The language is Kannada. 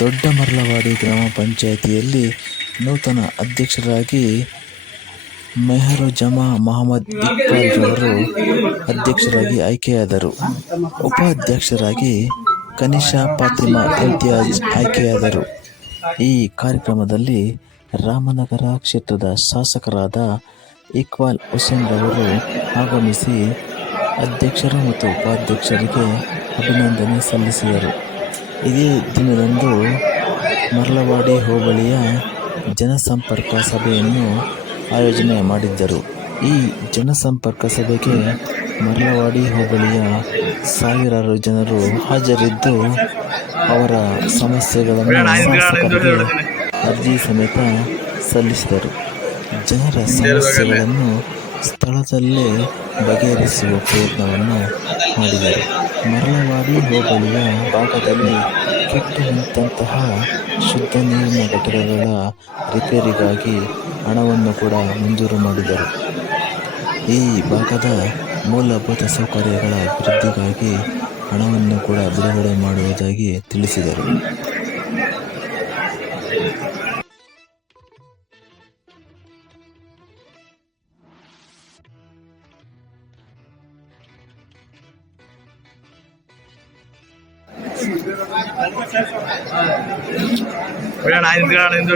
ದೊಡ್ಡ ಮರ್ಲವಾಡಿ ಗ್ರಾಮ ಪಂಚಾಯಿತಿಯಲ್ಲಿ ನೂತನ ಅಧ್ಯಕ್ಷರಾಗಿ ಮೆಹರು ಜಮಾ ಮಹಮ್ಮದ್ ಇಕ್ಬಾಲ್ ರವರು ಅಧ್ಯಕ್ಷರಾಗಿ ಆಯ್ಕೆಯಾದರು. ಉಪಾಧ್ಯಕ್ಷರಾಗಿ ಕನಿಷಾ ಫಾತಿಮಾ ಇಮ್ತಿಯಾಜ್ ಆಯ್ಕೆಯಾದರು. ಈ ಕಾರ್ಯಕ್ರಮದಲ್ಲಿ ರಾಮನಗರ ಕ್ಷೇತ್ರದ ಶಾಸಕರಾದ ಇಕ್ಬಾಲ್ ಹುಸೇನ್ ಅವರು ಆಗಮಿಸಿ ಅಧ್ಯಕ್ಷರು ಮತ್ತು ಉಪಾಧ್ಯಕ್ಷರಿಗೆ ಅಭಿನಂದನೆ ಸಲ್ಲಿಸಿದರು. ಇದೇ ದಿನದಂದು ಮರ್ಲವಾಡಿ ಹೋಬಳಿಯ ಜನಸಂಪರ್ಕ ಸಭೆಯನ್ನು ಆಯೋಜನೆ ಮಾಡಿದ್ದರು. ಈ ಜನಸಂಪರ್ಕ ಸಭೆಗೆ ಮರ್ಲವಾಡಿ ಹೋಬಳಿಯ ಸಾವಿರಾರು ಜನರು ಹಾಜರಿದ್ದು, ಅವರ ಸಮಸ್ಯೆಗಳನ್ನು ಶಾಸಕರಿಗೆ ಅರ್ಜಿ ಸಮೇತ ಸಲ್ಲಿಸಿದರು. ಜನರ ಸಮಸ್ಯೆಗಳನ್ನು ಸ್ಥಳದಲ್ಲೇ ಬಗೆಹರಿಸುವ ಪ್ರಯತ್ನವನ್ನು ಮಾಡಿದರು. ಮರಳವಾಡಿ ಹೋಬಳಿಯ ಭಾಗದಲ್ಲಿ ಕೆಟ್ಟು ನಿಂತಹ ಶುದ್ಧ ನೀರಿನ ಘಟಕಗಳ ರಿಪೇರಿಗಾಗಿ ಹಣವನ್ನು ಕೂಡ ಮಂಜೂರು ಮಾಡಿದರು. ಈ ಭಾಗದ ಮೂಲಭೂತ ಸೌಕರ್ಯಗಳ ಅಭಿವೃದ್ಧಿಗಾಗಿ ಹಣವನ್ನು ಕೂಡ ಬಿಡುಗಡೆ ಮಾಡುವುದಾಗಿ ತಿಳಿಸಿದರು. ഒരാൾ ആയിരത്തിലാണ് എന്തോ